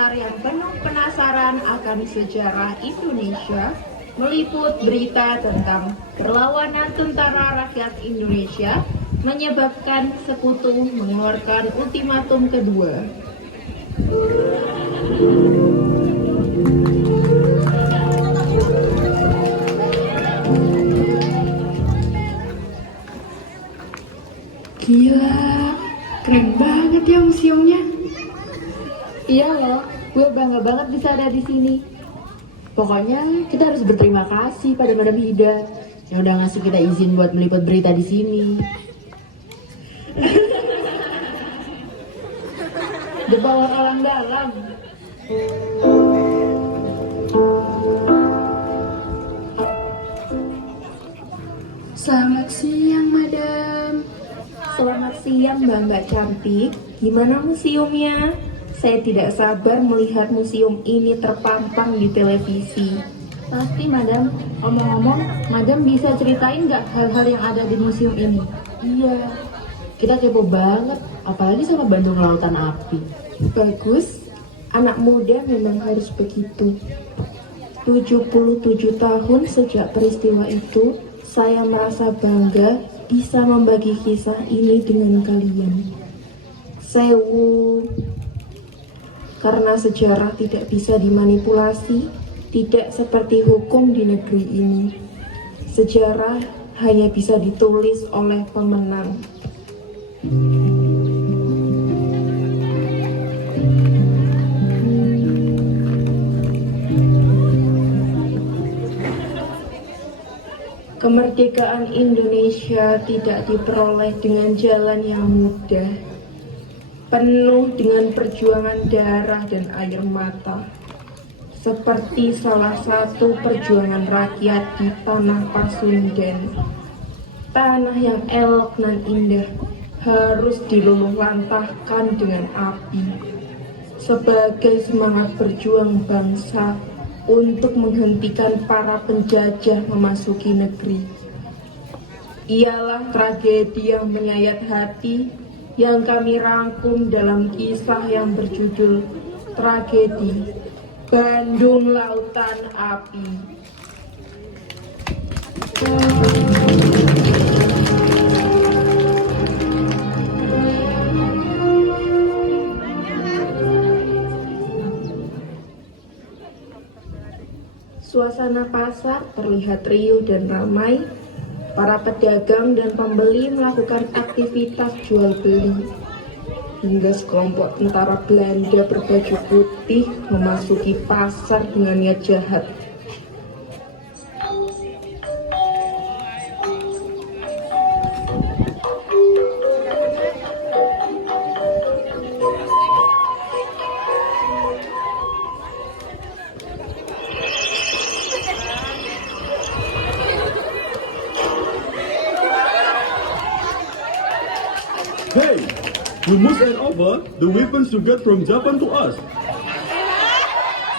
reporter yang penuh penasaran akan sejarah Indonesia meliput berita tentang perlawanan tentara rakyat Indonesia menyebabkan sekutu mengeluarkan ultimatum kedua. Gila, keren banget ya museumnya. Iya loh, gue bangga banget bisa ada di sini. Pokoknya kita harus berterima kasih pada Madam Hida yang udah ngasih kita izin buat meliput berita di sini. The power orang dalam. Selamat siang, Madam. Selamat siang Mbak cantik, gimana museumnya? Saya tidak sabar melihat museum ini terpampang di televisi. Pasti, Madam. Omong-omong, Madam bisa ceritain nggak hal-hal yang ada di museum ini? Iya, kita kepo banget, apalagi sama Bandung Lautan Api. Bagus, anak muda memang harus begitu. 77 tahun sejak peristiwa itu, saya merasa bangga bisa membagi kisah ini dengan kalian. Sewu, karena sejarah tidak bisa dimanipulasi, tidak seperti hukum di negeri ini. Sejarah hanya bisa ditulis oleh pemenang. Kemerdekaan Indonesia tidak diperoleh dengan jalan yang mudah, penuh dengan perjuangan darah dan air mata, seperti salah satu perjuangan rakyat di tanah Pasundan. Tanah yang elok nan indah harus diluluhlantahkan dengan api, sebagai semangat berjuang bangsa untuk menghentikan para penjajah memasuki negeri. Ialah tragedi yang menyayat hati yang kami rangkum dalam kisah yang berjudul Tragedi Bandung Lautan Api. Suasana pasar terlihat riuh dan ramai. Para pedagang dan pembeli melakukan aktivitas jual beli. Hingga sekelompok tentara Belanda berbaju putih memasuki pasar dengan niat jahat. Hey, we must hand over the weapons you get from Japan to us.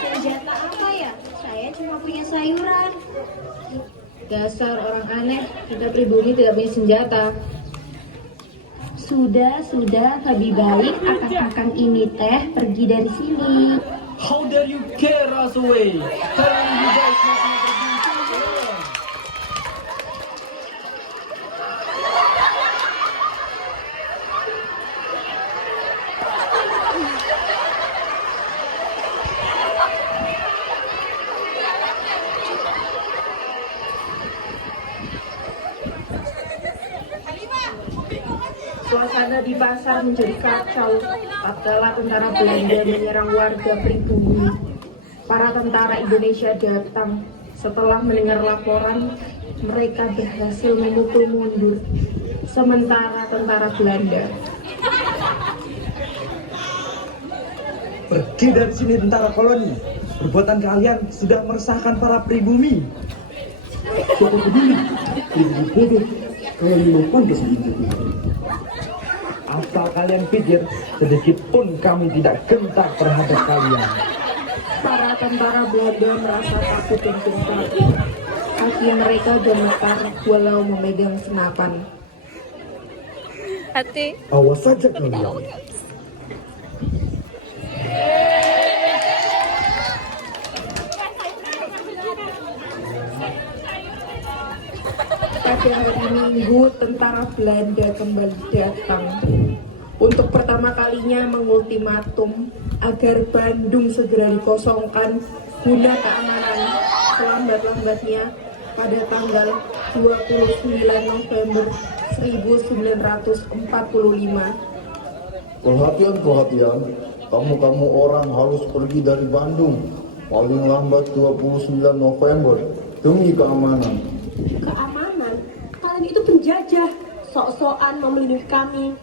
Senjata apa ya? Saya cuma punya sayuran. Dasar orang aneh, kita pribumi tidak punya senjata. Sudah, lebih baik akang-akang ini teh pergi dari sini. How dare you carry us away? Kalian you guys not pergi. Suasana di pasar menjadi kacau tatkala tentara Belanda menyerang warga pribumi. Para tentara Indonesia datang. Setelah mendengar laporan, mereka berhasil memukul mundur. Sementara tentara Belanda. Pergi dari sini tentara koloni. Perbuatan kalian sudah meresahkan para pribumi. Siapa peduli? Pribumi bodoh. Kalian memang pantas diikuti. Asal kalian pikir, sedikit pun kami tidak gentar terhadap kalian. Para tentara Belanda merasa takut dan gentar. Kaki mereka gemetar walau memegang senapan. Hati. Awas saja kalian. Pada hari Minggu, tentara Belanda kembali datang untuk pertama kalinya mengultimatum agar Bandung segera dikosongkan guna keamanan selambat-lambatnya pada tanggal 29 November 1945. Perhatian, kamu orang harus pergi dari Bandung paling lambat 29 November demi keamanan. Keamanan? Kalian itu penjajah, sok-sokan mau melindungi kami.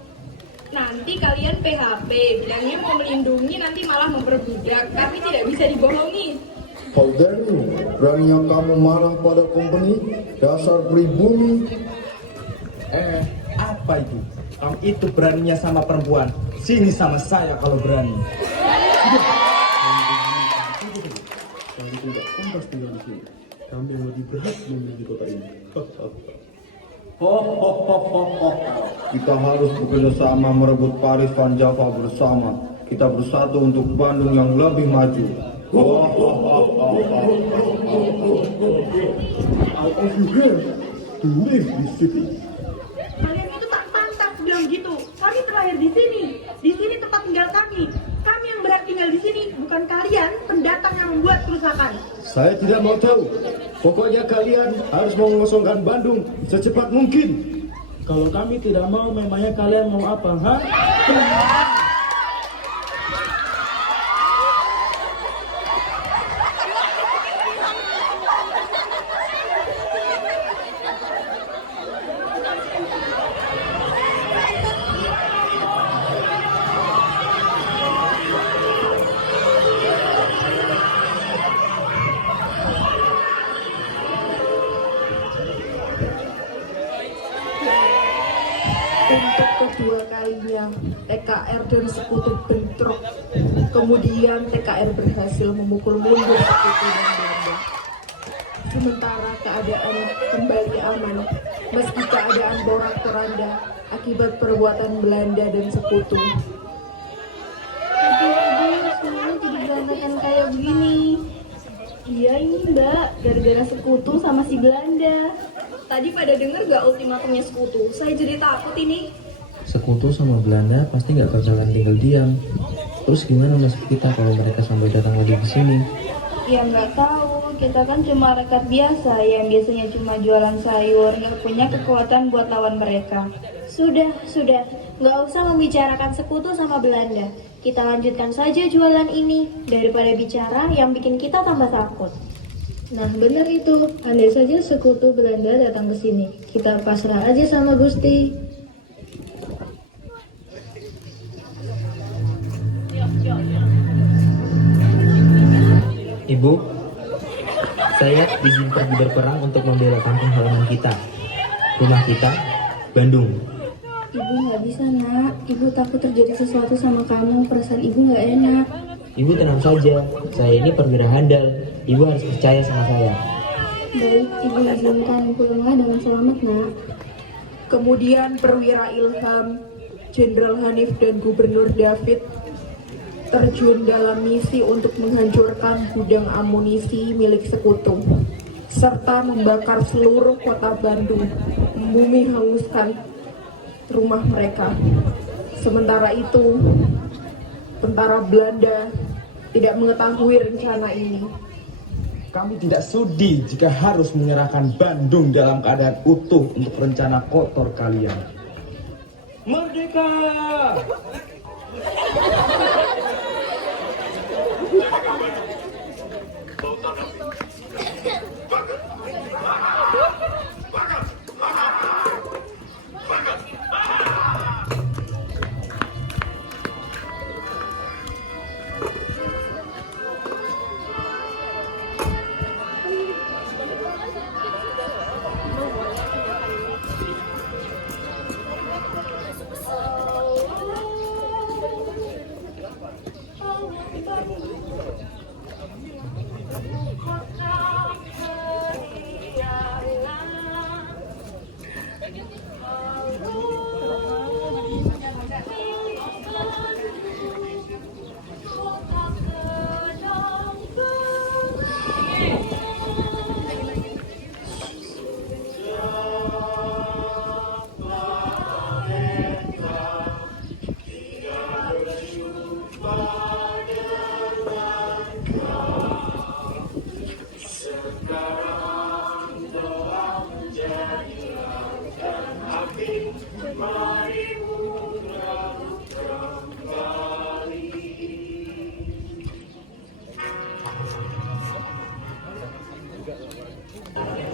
Nanti kalian PHP, bilangnya mau melindungi, nanti malah memperbudak. Kami tidak bisa dibohongi. How dare you? Beraninya kamu marah pada company? Dasar pribumi. Apa itu? Kamu itu beraninya sama perempuan. Sini sama saya kalau berani. Kami tidak pantas tinggal di sini. Kami yang lebih berhak memiliki kota ini. Kita harus bekerja sama merebut Paris Van Java bersama. Kita bersatu untuk Bandung yang lebih maju. I offer here to live this city. Kalian itu tak pantas bilang gitu. Kami terlahir di sini. Di sini tempat tinggal kami. Kami yang berhak tinggal di sini, bukan kalian pendatang yang membuat kerusakan. Saya tidak mau tahu. Pokoknya kalian harus mengosongkan Bandung secepat mungkin. Kalau kami tidak mau, memangnya kalian mau apa, ha? Untuk kedua kalinya, TKR dan sekutu bentrok. Kemudian TKR berhasil memukul mundur sekutu dan Belanda. Sementara keadaan kembali aman, meski keadaan porak-poranda akibat perbuatan Belanda dan sekutu. Aduh, semuanya jadi berantakan kayak begini. Iya ini mbak, gara-gara sekutu sama si Belanda. Tadi pada denger gak ultimatumnya sekutu? Saya jadi takut ini. Sekutu sama Belanda pasti nggak bakalan tinggal diam. Terus gimana nasib kita kalau mereka sampai datang lagi ke sini? Ya nggak tahu, kita kan cuma rekat biasa yang biasanya cuma jualan sayur, nggak punya kekuatan buat lawan mereka. Sudah, nggak usah membicarakan sekutu sama Belanda. Kita lanjutkan saja jualan ini, daripada bicara yang bikin kita tambah takut. Nah benar itu, andai saja sekutu Belanda datang ke sini, kita pasrah aja sama Gusti. Ibu, saya izin pergi berperang untuk membela kampung halaman kita. Rumah kita, Bandung. Ibu nggak bisa nak, ibu takut terjadi sesuatu sama kamu, perasaan ibu nggak enak. Ibu tenang saja, saya ini perwira handal. Ibu harus percaya sama saya. Baik, ibu izinkan pulanglah dengan selamat nak. Kemudian perwira Ilham, Jenderal Hanif dan Gubernur David terjun dalam misi untuk menghancurkan gudang amunisi milik sekutu serta membakar seluruh kota Bandung, membumi hanguskan rumah mereka. Sementara itu, tentara Belanda tidak mengetahui rencana ini. Kami tidak sudi jika harus menyerahkan Bandung dalam keadaan utuh untuk rencana kotor kalian. Merdeka!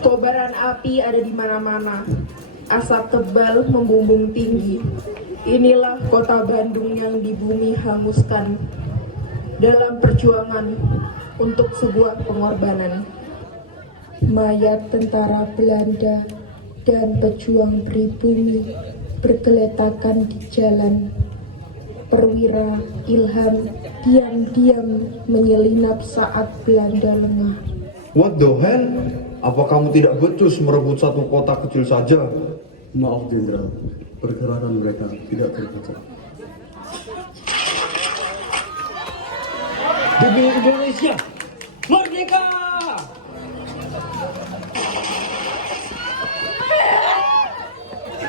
Kobaran api ada di mana-mana. Asap tebal membumbung tinggi. Inilah kota Bandung yang di bumi hanguskan dalam perjuangan untuk sebuah pengorbanan. Mayat tentara Belanda dan pejuang pribumi bergeletakan di jalan. Perwira Ilham diam-diam menyelinap saat Belanda lengah. What the hell? Apa kamu tidak becus merebut satu kota kecil saja? Maaf Jenderal, pergerakan mereka tidak terbaca. Demi Indonesia, merdeka!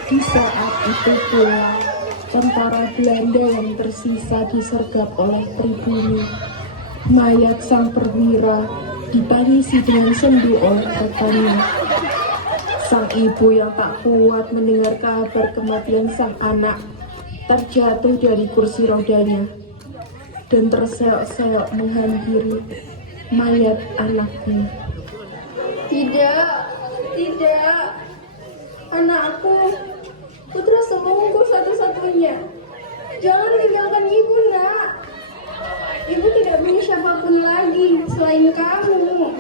Di saat itu pula, tentara Belanda yang tersisa disergap oleh pribumi. Mayat sang perwira ditangisi dengan sendu oleh rekannya. Sang ibu yang tak kuat mendengar kabar kematian sang anak terjatuh dari kursi rodanya dan terseok-seok menghampiri mayat anaknya. Tidak, tidak. Anakku, putra sulungku satu-satunya. Jangan tinggalkan ibu, nak. Ibu tidak punya siapapun lagi selain kamu.